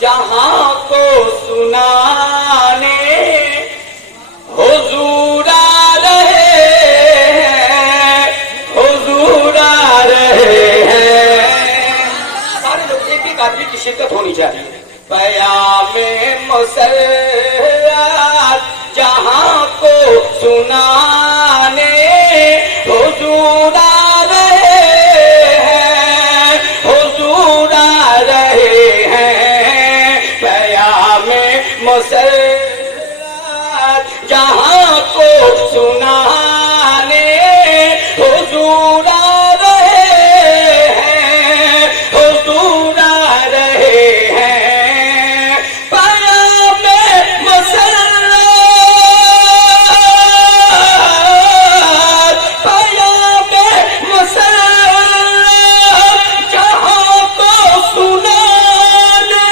جہاں کو سنانے حضور آ رہے ہیں، حضور آ رہے ہیں. سارے لوگ ایک ایک آدمی کی شرکت ہونی چاہیے. پیام مسرت جہاں کو سنانے حضور آ رہے ہیں، حضور آ رہے ہیں. پیام مسرت جہاں کو سنانے حضور آ رہے ہیں، حضور آ رہے ہیں. پیام مسرت، پیام مسرت جہاں کو سنانے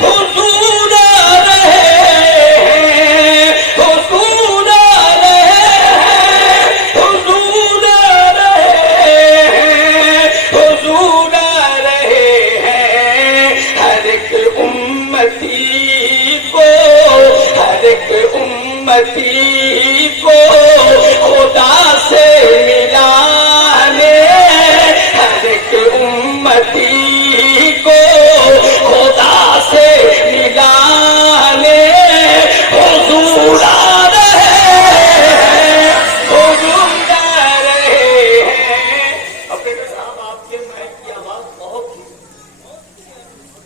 حضور آ رہے ہیں، حضور آ رہے ہیں، حضور آ رہے ہیں، حضور آ رہے ہیں. ہر ایک امتی کو، ہر ایک امتی کو خدا سے ملانے، ہر ایک امتی کو خدا سے ملانے حضور آ رہے ہیں، حضور آ رہے ہیں. اب بیٹا صاحب آپ کے مائک کی آواز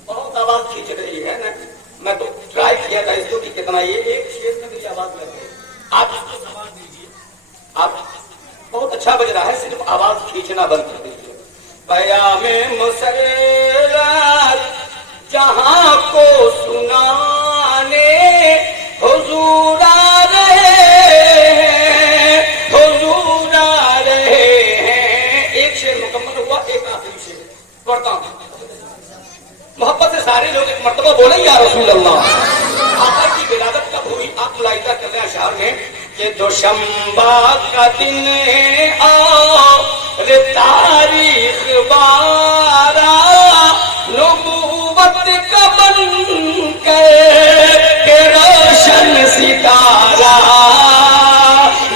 بہت آواز کھینچ رہی ہے نا. میں تو ٹرائی کیا تھا اس کو کہ کتنا یہ ایک شیر میں مجھے آواز لگے. آپ اس کو سنبھال دیجیے. آپ بہت اچھا بج رہا ہے، صرف آواز کھینچنا بند کر دیجیے. پیام مسرت جہاں کو سنانے حضور آ رہے ہیں، حضور آ رہے ہیں. ایک شعر مکمل ہوا، ایک آخری شعر پڑھتا ہوں. محبت سے سارے لوگ ایک مرتبہ بولیں یا رسول اللہ. آقا کی ولادت کب ہوئی؟ آپ ملاحظہ کر رہے ہیں اشعار میں کہ دوشنبہ کا دن اور تاریخ 12 نبوت کا بن کے روشن ستارہ.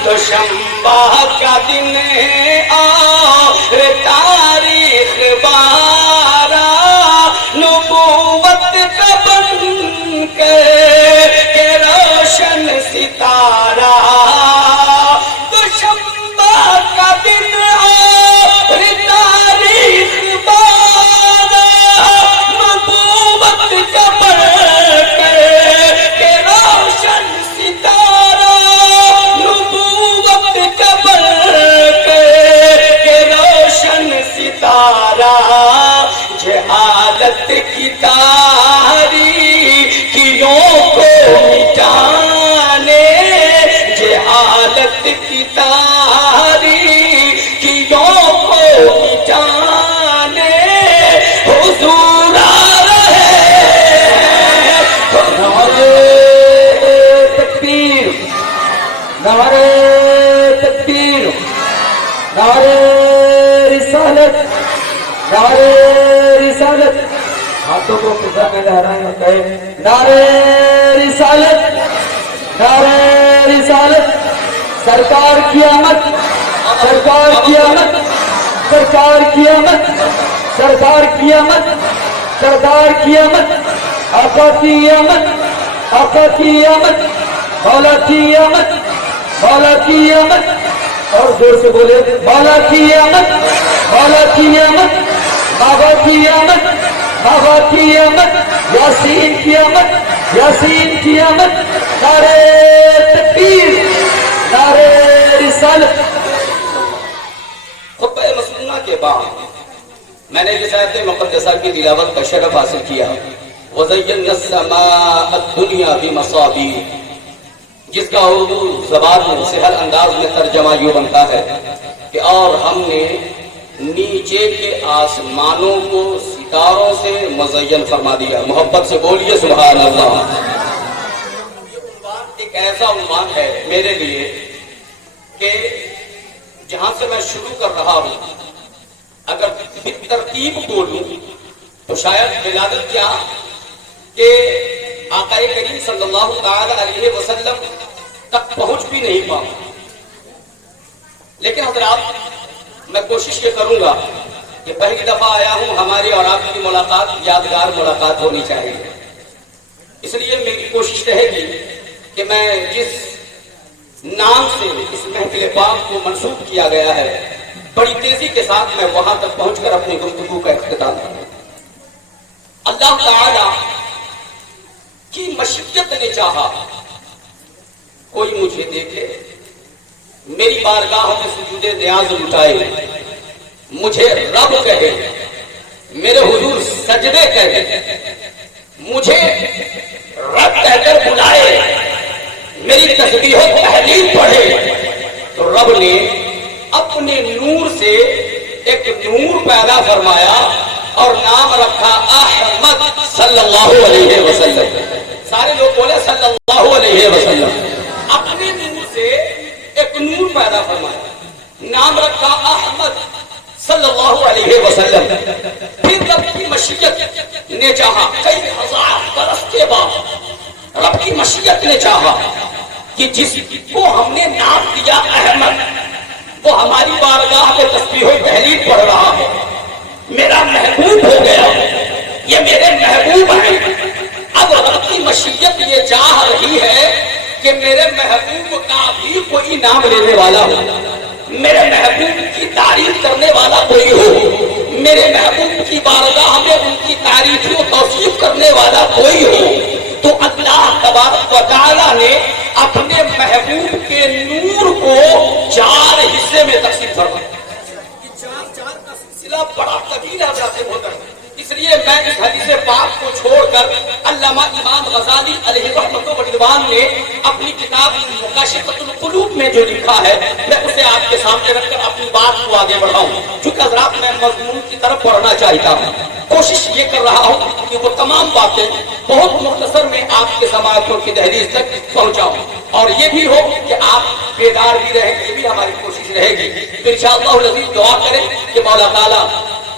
دوشنبہ کا دن اور تاریخ 12 نبوت کا بن کے روشن ستارہ. دوشنبہ کا دن اور تاریخ 12 نبوت کا بن کے روشن ستارہ. نبوت کا بن کے روشن ستارہ. جہالت کی تاریکیوں کو مٹانے، جہالت کی تاریکیوں کو مٹانے حضور آ رہے ہیں. نعرہ تکبیر، نعرہ تکبیر، نعرہ رسالت، نعرہ رسالت. ہاتھوں کو فضا میں لہرائیں اور کہیں نعرہ رسالت، نعرہ رسالت. سرکار کی آمد، سرکار کی آمد، سرکار کی آمد، سرکار کی آمد، سرکار کی آمد. آقا کی آمد، آقا کی آمد، مولا کی آمد، مولا کی آمد. اور زور سے بولے مولا کی آمد، مولا کی آمد، بابا کی آمد، بابا کی آمد. یاسین کی آمد، یاسین کی آمد. نعرہ تکبیر، نعرہ رسالت. خطبہ مسنونہ کے بعد میں نے جس آیت مقدسہ کی تلاوت کا شرف حاصل کیا وَزَيَّنَّا السَّمَاءَ الدُّنْيَا بِمَصَابِيحَ، جس کا اردو زبان میں سہل انداز میں ترجمہ یوں بنتا ہے کہ اور ہم نے نیچے کے آسمانوں کو ستاروں سے مزین فرما دیا. محبت سے بولیے سبحان اللہ. ایک ایسا عنوان ہے میرے لیے کہ جہاں سے میں شروع کر رہا ہوں اگر ترتیب بولوں تو شاید ولادت کیا کہ آقا کریم صلی اللہ تعالی علیہ وسلم تک پہنچ بھی نہیں پاؤں. لیکن حضرات میں کوشش یہ کروں گا کہ پہلی دفعہ آیا ہوں، ہماری اور آپ کی ملاقات یادگار ملاقات ہونی چاہیے. اس لیے میری کوشش رہے گی کہ میں جس نام سے اس محفل پاک کو منسوب کیا گیا ہے بڑی تیزی کے ساتھ میں وہاں تک پہنچ کر اپنی گفتگو کا اختتام کروں. اللہ تعالی کی مشیت نے چاہا کوئی مجھے دیکھے، میری بارگاہ میں سجود نیاز لٹائے، مجھے رب کہے، میرے حضور سجدے کہے، مجھے رب کہہ کر بلائے، میری تسبیح و تحلیل پڑھے. تو رب نے اپنے نور سے ایک نور پیدا فرمایا اور نام رکھا احمد صلی اللہ علیہ وسلم. سارے لوگ بولے صلی اللہ علیہ وسلم. اپنے نور سے ایک نور پیدا فرمایا، نام رکھا احمد صلی اللہ علیہ وسلم. پھر رب کی مشیت نے چاہا کئی ہزار برس کے بعد رب کی مشیت نے چاہا کہ جس کو ہم نے نام دیا احمد وہ ہماری بارگاہ میں تسبیح و تحلیل پڑھ رہا ہے، میرا محبوب ہو گیا، یہ میرے محبوب ہیں. اب رب کی مشیت یہ چاہ رہی ہے کہ میرے محبوب کا بھی کوئی نام لینے والا ہو، میرے محبوب کی تعریف کرنے والا کوئی ہو، میرے محبوب کی بارگاہ میں ان کی تعریف و توصیف کرنے والا کوئی ہو. تو اللہ تبارک و تعالی نے اپنے محبوب کے نور کو 4 حصے میں تقسیم فرمایا. چار کا سلسلہ بڑا طویل ہے حضرات محترم. اس لیے میں اس حدیث پاک کو چھوڑ کر علامہ امام غزالی علیہ رحمۃ و رضوان نے اپنی کتاب مکاشفۃ القلوب میں جو لکھا ہے میں اسے آپ کے سامنے رکھ کر اپنی بات کو آگے بڑھاؤں. چونکہ حضرات میں مضمون کی طرف بڑھنا چاہتا ہوں، کوشش یہ کر رہا ہوں کہ وہ تمام باتیں بہت مختصر میں آپ کے سماعتوں کی دہلیز تک پہنچاؤں، اور یہ بھی ہو کہ آپ بیدار بھی رہیں، یہ بھی ہماری کوشش رہے گی. تو انشاءاللہ العزیز دعا کریں کہ مولا تعالیٰ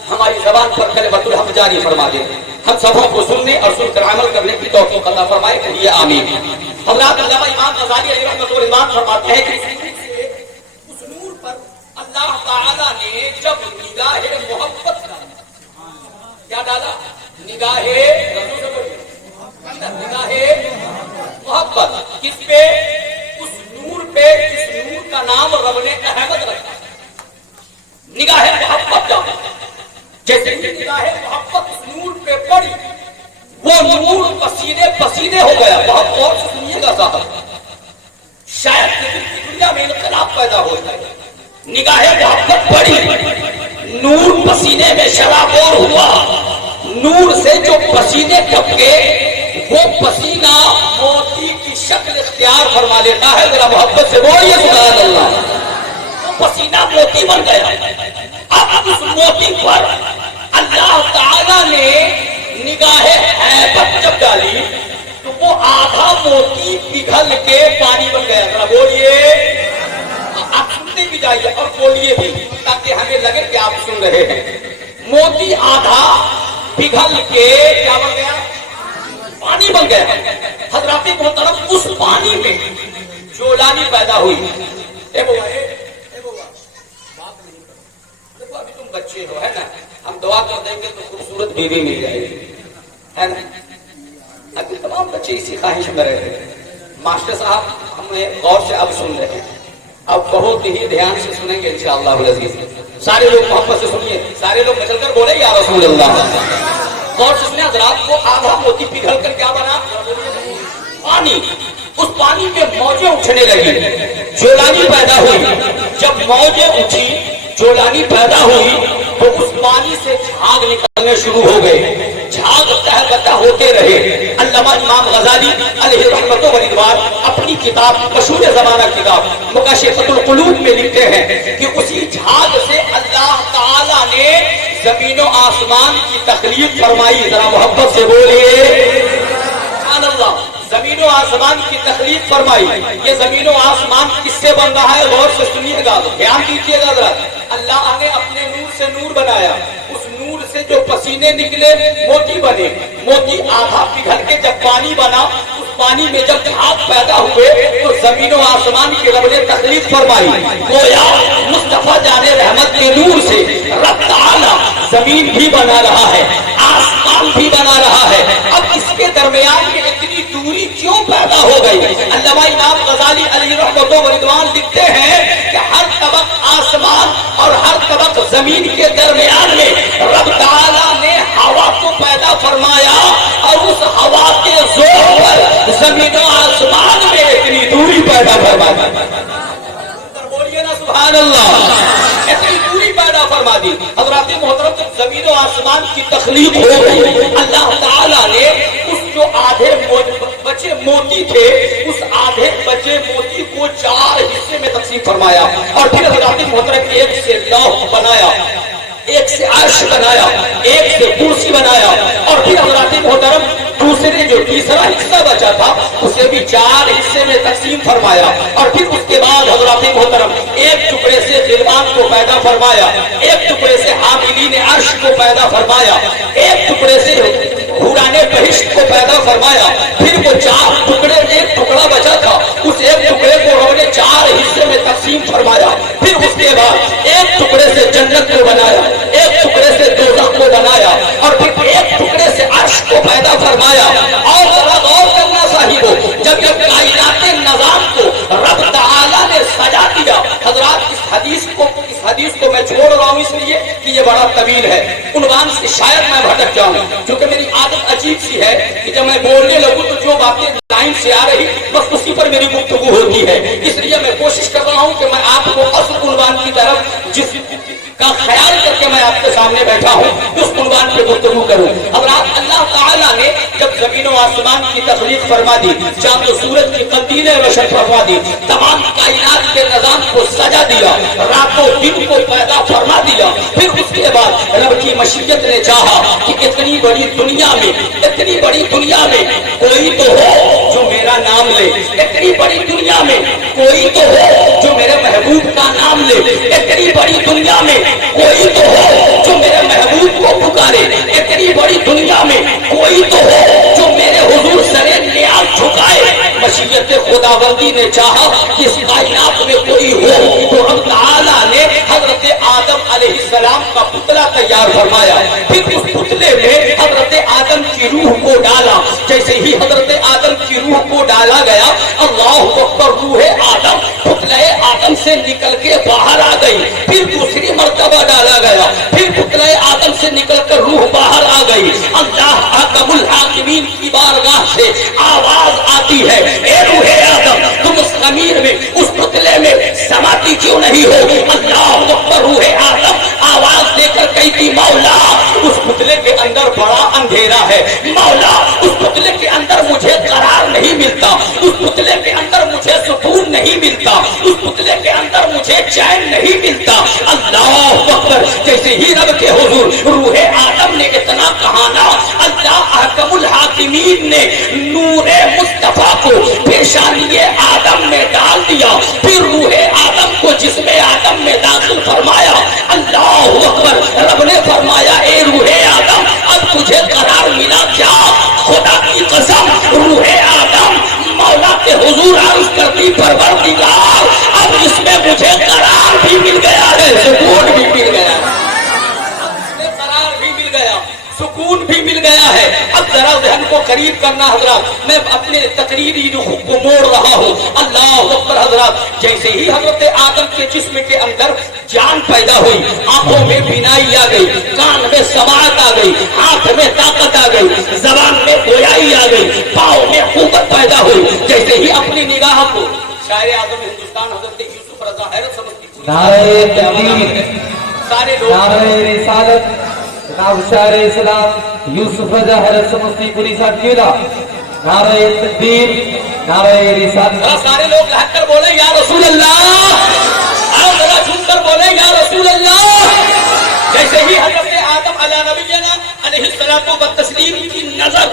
ہماری زبان پر کلمۃ الحق جاری فرما دے، ہم سبوں کو سننے اور سن کر عمل کرنے کی توفیق عطا فرمائے. کہیے آمین. حضرات علامہ امام غزالی علیہ رحمۃ اللہ رضوان فرماتے ہیں کہ اس نور پر اللہ تعالی نے جب نگاہ محبت کیا ڈالا، نگاہ محبت کس پہ؟ اس نور پہ جس نور کا نام رب نے احمد رکھا. نگاہ محبت ڈالا، جیسے کہ نگاہ محبت اس نور پہ پڑی وہ نور پسینے پسینے ہو گیا. بہت غور سے سنیے گا صاحب، شاید دنیا میں انقلاب پیدا ہو جائے. نگاہ محبت پڑی، نور پسینے میں شرابور ہوا، نور سے جو پسینے ٹپکے وہ پسینہ موتی کی شکل اختیار فرما لیتا ہے. ذرا محبت سے بولیے سبحان اللہ. وہ پسینہ موتی بن گیا. اب اس موتی پر اللہ تعالی نے نگاہ ہیبت جب ڈالی تو وہ آدھا موتی پگھل کے پانی بن گیا. ذرا بولیے، آپ سنتے بھی جائیے اور بولیے بھی تاکہ ہمیں لگے کہ آپ سن رہے ہیں. موتی آدھا پگھل کے کیا بن گیا؟ پانی بن گیا. حضرات محترم اس پانی میں جولانی پیدا ہوئی. ابھی تم بچے ہو ہے نا، ہم دعا کر دیں گے تو خوبصورت بیوی مل جائے گی ہے نا. ابھی تمام بچے اسی خواہش میں رہتے ہیں. ماسٹر صاحب ہمیں غور سے اب سن رہے ہیں، اب بہت ہی دھیان سے سنیں گے انشاءاللہ العزیز. سارے لوگ محبت سے سنیے، سارے لوگ مچل کر بولے یا رسول اللہ. غور سے سنیں حضرات. کو آدھا موتی پگھل کر کیا بنا؟ پانی. اس پانی میں موجیں اٹھنے لگی، جولانی پیدا ہوئی. جب موجیں اٹھی، جولانی پیدا ہوئی تو اس پانی سے جھاگ نکلنے شروع ہو گئے. جھاگ تہبتہ ہوتے رہے. علامہ امام غزالی علیہ رحمۃ و رضوان اپنی کتاب مشہور زمانہ کتاب مکاشفۃ القلوب میں لکھتے ہیں کہ اسی جھاگ سے اللہ تعالی نے زمین و آسمان کی تخلیق فرمائی. ذرا محبت سے بولیے سبحان اللہ. زمین و آسمان کی تخلیق فرمائی. یہ زمین و آسمان کس سے بن رہا ہے؟ غور سے سنیے گا، دھیان دیجیے گا ذرا. اللہ نے اپنے نور سے نور بنایا، اس نور سے جو پسینے نکلے موتی بنے، موتی آدھا پگھل کے جب پانی بنا، اس پانی میں جب بھاپ پیدا ہوئے تو زمین و آسمان کے رب نے تخلیق فرمائی۔ گویا مصطفیٰ جان رحمت کے نور سے رب تعالی زمین بھی بنا رہا ہے، آسمان بھی بنا رہا ہے۔ اب اس کے درمیان میں اتنی دوری کیوں پیدا ہو گئی؟ علامہ امام غزالی علیہ رحمۃ و رضوان لکھتے ہیں کہ ہر طبق آسمان اور ہر طبق زمین کے درمیان میں رب تعالیٰ نے ہوا کو پیدا فرمایا، اور اس ہوا کے زور پر زمین و آسمان میں اتنی دوری پیدا فرمائی۔ بولیے نا سبحان اللہ، اتنی دوری پیدا فرما دی۔ حضرات محترم، جب زمین و آسمان کی تخلیق ہو گئی، اللہ تعالیٰ نے اس جو آدھے بچے موتی تھے، اس آدھے بچے موتی کو 4 حصے میں تقسیم فرمایا، اور پھر حضرات محترم ایک سے لوح بنایا، ایک سے عرش بنایا، ایک سے کرسی بنایا، اور پھر حضرات محترم دوسرے جو تیسرا حصہ بچا تھا اسے بھی 4 حصے میں تقسیم فرمایا، اور پھر اس کے بعد حضرات محترم ایک ٹکڑے سے غلمان کو پیدا فرمایا، ایک ٹکڑے سے حاملین عرش کو پیدا فرمایا، ایک ٹکڑے سے حوران بہشت کو پیدا فرمایا، پھر وہ 4 ٹکڑے، ایک ٹکڑا بچا تھا، اس ایک ٹکڑے کو انہوں نے 4 حصے میں تقسیم فرمایا، پھر اس کے بعد ایک ٹکڑے سے جنت کو بنایا، ایک ٹکڑے سے دوزخ کو بنایا، اور پھر ایک ٹکڑے سے عرش کو پیدا فرمایا۔ اور ذرا غور کرنا صاحبو، جب یہ کائنات نظام کو رب تعالیٰ نے سجا دیا، حضرات اس حدیث کو میں چھوڑ رہا ہوں اس لیے کہ یہ بڑا طویل ہے، عنوان سے شاید میں بھٹک جاؤں، کیونکہ میری عادت عجیب سی ہے کہ جب میں بولنے لگوں تو جو باتیں لائن سے آ رہی بس اسی پر میری گفتگو ہوتی ہے، اس لیے میں کوشش کر رہا ہوں کہ میں آپ کو اصل عنوان کی طرف جس کا خیال کر کے میں آپ کے سامنے بیٹھا ہوں اس عنوان پہ گفتگو کروں۔ حضرات اللہ تعالیٰ نے جب زمین و آسمان کی تخلیق فرما دی، چاند و سورج کی قندیلیں روشن فرما دی، تمام کائنات کے نظام کو سجا دیا، رات و دن کو پیدا فرما دیا، پھر اس کے بعد رب کی مشیت نے چاہا کہ اتنی بڑی دنیا میں کوئی تو ہو جو میرا نام لے، اتنی بڑی دنیا میں کوئی تو ہو جو میرے محبوب کا نام لے، اتنی بڑی دنیا میں کوئی تو ہو جو میرے محبوب کو پکارے، اتنی بڑی دنیا میں کوئی تو ہو جو میرے حضور سرے نیاز جھکائے۔ مشیت خداوندی نے چاہا کہ اس کائنات میں کوئی ہو تو رب تعالیٰ نے حضرت آدم علیہ السلام کا پتلا تیار فرمایا، پھر اس پتلے میں حضرت آدم کی روح کو ڈالا، جیسے ہی حضرت آدم کی روح کو ڈالا گیا، اللہ اکبر، روح آدم پتلے آدم سے نکل کے باہر آ گئی، پھر دوسری مرتبہ ڈالا گیا، پھر پتلے آدم سے نکل کر روح باہر آ گئی۔ اللہ حکم الحاکمین کی بارگاہ سے آواز آتی ہے، اے روح آدم، تم اس خمیر میں، اس پتلے میں سماتی کیوں نہیں ہو؟ اللہ اکبر، روح آدم آواز دے کر کہتی، مولا اس پتلے کے اندر بڑا اندھیرا ہے، مولا اس پتلے کے اندر مجھے قرار نہیں ملتا، اس پتلے کے اندر مجھے سکون نہیں ملتا، اس پتلے کے اندر مجھے چین نہیں ملتا۔ اللہ اکبر، جیسے ہی رب کے حضور روح آدم نے اتنا کہانا، اللہ احکم الحاکمین نے نور مصطفیٰ کو پیشانی آدم میں ڈال دیا، پھر روح آدم کو جسم آدم میں داخل فرمایا۔ اللہ اکبر، رب نے فرمایا، اے روح آدم، اب تجھے قرار ملا کیا؟ خدا کی قسم، روح آدم مولا کے حضور عرض کرتی، پروردگار اب اس میں مجھے قرار بھی مل گیا ہے، سکون بھی مل گیا ہے، قرار بھی مل گیا، سکون بھی مل گیا ہے۔ اب ذرا ذہن کو قریب کرنا حضرات، میں اپنے تقریری رخ کو موڑ رہا ہوں۔ اللہ اکبر حضرات، جیسے ہی حضرت آدم کے جسم کے اندر جان پیدا ہوئی، آنکھوں میں بینائی آ گئی، کان میں سماعت آ گئی، ہاتھ میں طاقت آ گئی، زبان میں گویائی آ گئی، پاؤں میں قوت پیدا ہوئی، جیسے ہی اپنی نگاہ کو شاعر اعظم ہندوستان حضرت یوسف رضا حیرت سمجھتی، نعرہ تکبیر، سارے لوگ نعرہ رسالت، جناب شاعر اسلام یوسف رضا حیرت سمجھتی پوری صاحب کیلا، نعرہ تکبیر، نعرہ رسالت، سارے لوگ لہک کر بولے یا رسول اللہ، آپ ذرا جھوم کر بولے یا رسول اللہ۔ جیسے ہی حضرت آدم علیہ نبینا علیہ الصلوۃ والتسلیم کی نظر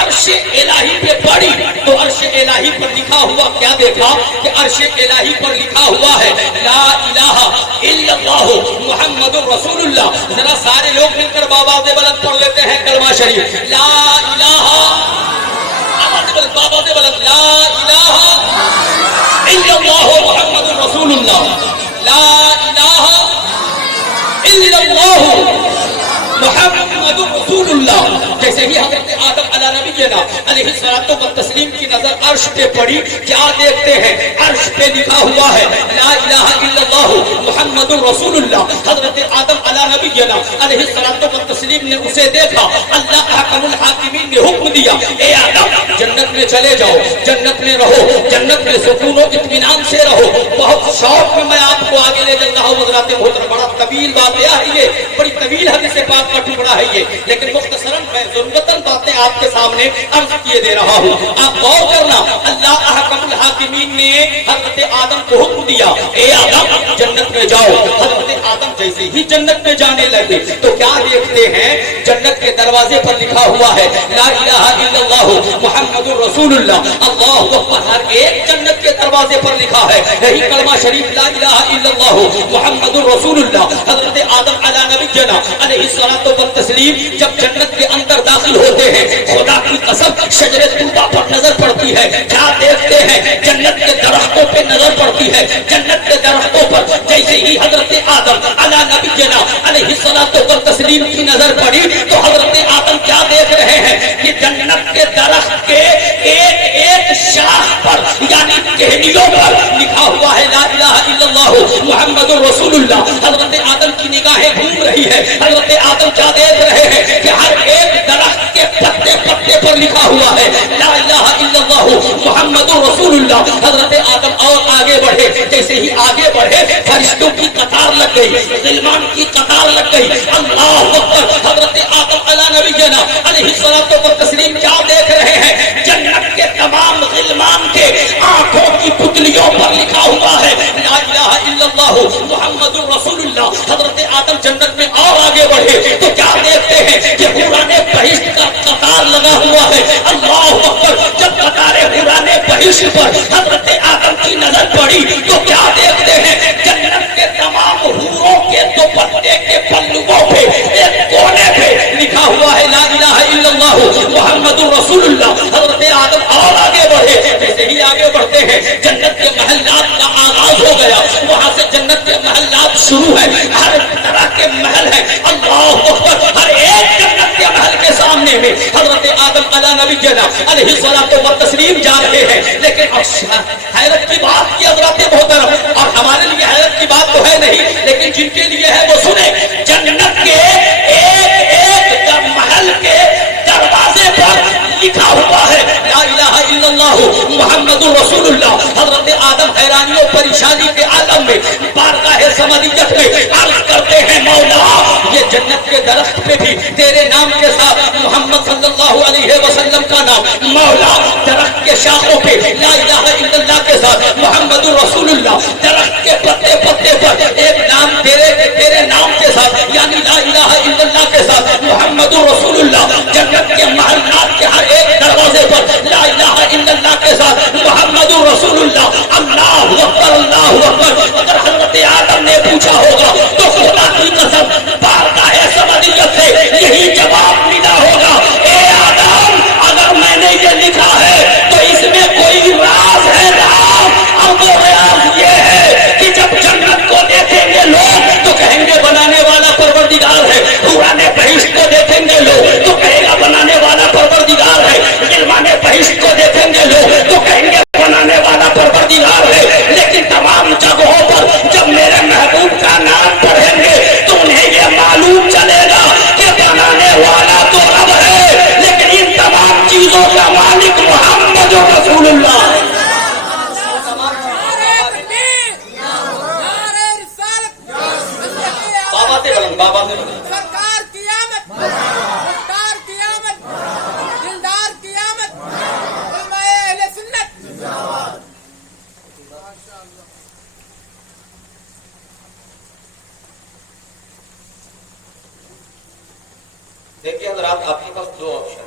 عرش الہی پہ پڑھی تو عرش الہی پر لکھا ہوا کیا دیکھا کہ عرش الہی پر لکھا ہوا ہے لا الہ الا اللہ محمد رسول اللہ. ذرا سارے لوگ مل کر بابا دے بلند پڑھ لیتے ہیں کلمہ شریف لا الہ بابا دے بلند لا الہ الا اللہ محمد رسول اللہ لا الہ الا اللہ محمد رسول اللہ. جیسے ہی حضرت آدم علیہ نبینا علیہ الصلوۃ والتسلیم کی نظر عرش پہ پڑی کیا دیکھتے ہیں عرش پہ لکھا ہوا ہے لا الہ الا اللہ محمد رسول اللہ. حضرت آدم علیہ نبینا علیہ الصلوۃ والتسلیم نے اسے دیکھا. اللہ احکم الحاکمین نے حکم دیا اے آدم جنت میں چلے جاؤ, جنت میں رہو, جنت میں سکون و اطمینان سے رہو. بہت شوق میں میں آپ کو آگے لے چل رہا ہوں حضرات محترم. بڑا طویل واقعہ ہے یہ, بڑی طویل حدیث پاک کا ٹکڑا ہے یہ, لیکن مختصراً میں ضرورتاً باتیں آپ کے سامنے عرض کیے دے رہا ہوں. آپ غور کرنا, اللہ احکم الحاکمین نے حضرت آدم کو حکم دیا اے آدم جنت میں جاؤ. حضرت آدم جیسے ہی جنت میں جانے لگے تو کیا دیکھتے ہیں جنت کے دروازے پر لکھا ہوا ہے لا الہ الا اللہ محمد رسول اللہ. اللہ اکبر. ہر ایک جنت کے دروازے پر لکھا ہے یہی کلمہ شریف لا الہ الا اللہ محمد رسول اللہ. حضرت آدم علیہ نبینا علیہ الصلوۃ والتسلیم جب جنت کے اندر داخل ہوتے ہیں خدا کی قسم شجر طوبہ پر نظر پڑتی ہے. کیا دیکھتے ہیں جنت کے درختوں پہ نظر پڑتی ہے. جنت کے درختوں پر جیسے ہی حضرت آدم علیہ نبینا علیہ الصلوۃ والتسلیم کی نظر پڑی تو حضرت آدم کیا دیکھ رہے ہیں کہ جنت کے درخت کے ایک ایک شاخ پر یعنی ٹہنیوں پر لکھا ہوا ہے لا الہ الا اللہ محمد رسول اللہ. حضرت آدم کی نگاہیں گھوم رہی ہے. حضرت آدم کیا دیکھ رہے ہیں کہ ہر ایک درخت کے پتے پتے پر لکھا ہوا ہے لا الہ الا اللہ محمد رسول اللہ. حضرت آدم اور آگے بڑھے. جیسے ہی آگے بڑھے فرشتوں کی قطار لگ گئی, غلمان کی قطار لگ گئی. اللہ اکبر. حضرت آدم علیہ نبینا علیہ الصلوۃ والتسلیم کیا دیکھ رہے ہیں جنت کے تمام غلمان کے آنکھوں کی پتلیوں پر لکھا ہوا ہے لا الہ الا اللہ محمد رسول اللہ. حضرت آدم جنت میں اور آگے بڑھے تو کیا دیکھتے ہیں کہ حوران بہشت کا قطار لگا ہوا ہے. اللہ اکبر. جب قطار حوران بہشت پر حضرت آدم کی نظر پڑی تو کیا دیکھتے ہیں جنت کے تمام حوروں کے دوپٹے کے پلوؤں پہ ایک کونے پہ لکھا ہوا ہے لا الہ الا اللہ محمد رسول اللہ. حضرت آدم اور آگے بڑھے. جیسے ہی آگے بڑھتے ہیں جنت کے محلات کا آغاز ہو گیا. وہاں سے جنت کے محلات شروع ہے. ہر طرح کے محل ہے. اللہ اکبر. ہر ایک جنت کے محل کے سامنے میں حضرت آدم علیہ نبینا علیہ الصلوۃ والتسلیم جا رہے ہیں. لیکن حیرت کی بات کی حضرات محترم, اور ہمارے لیے حیرت کی بات تو ہے نہیں لیکن جن کے لیے ہے وہ سنیں. جنت کے ایک ایک محل کے دروازے پر لکھا ہوا ہے لا الہ الا اللہ محمد رسول اللہ. حضرت آدم حیرانی و پریشانی کے عالم میں بارگاہ سمدیت میں عرض کرتے ہیں مولا یہ جنت کے درخت پہ بھی تیرے نام کے ساتھ محمد صلی اللہ علیہ وسلم کا نام, مولا درخت کے شاخوں پہ لا الہ الا اللہ کے ساتھ محمد رسول اللہ, درخت کے پتے پتے پر ایک نام تیرے نام کے ساتھ یعنی لا الہ الا اللہ کے ساتھ محمد رسول اللہ. جنت کے محلات کے ہر ایک دروازے پر لا الہ الا اللہ کے ساتھ محمد رسول اللہ. اللہ اکبر اللہ اکبر. اگر حضرت آدم نے پوچھا ہوگا تو خدا کی قسم بارگاہ سمدیت سے یہی جواب ملا ہوگا اے آدم اگر میں نے یہ لکھا ہے تو اس میں کوئی راز ہے. راز اور وہ راز یہ ہے کہ جب جنت کو دیکھیں گے لوگ تو کہیں گے بنانے والا پروردگار ہے. حوران بہشت کو دیکھیں گے لوگ تو کہے گا بنانے والا پروردگار ہے. غلمان بہشت کو دیکھیں گے لوگ تو کہیں گے بنانے والا پروردگار ہے. لیکن تمام جگہوں پر جب میرے محبوب کا نام پڑھیں گے تو انہیں یہ معلوم چلے گا کہ بنانے والا تو رب ہے لیکن ان تمام چیزوں کا مالک محمد رسول اللہ. بابا سرکار قیامت, مختار قیامت, دلدار قیامت, علماء اہل سنت. دیکھیے حضرات آپ کے پاس دو آپشن,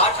8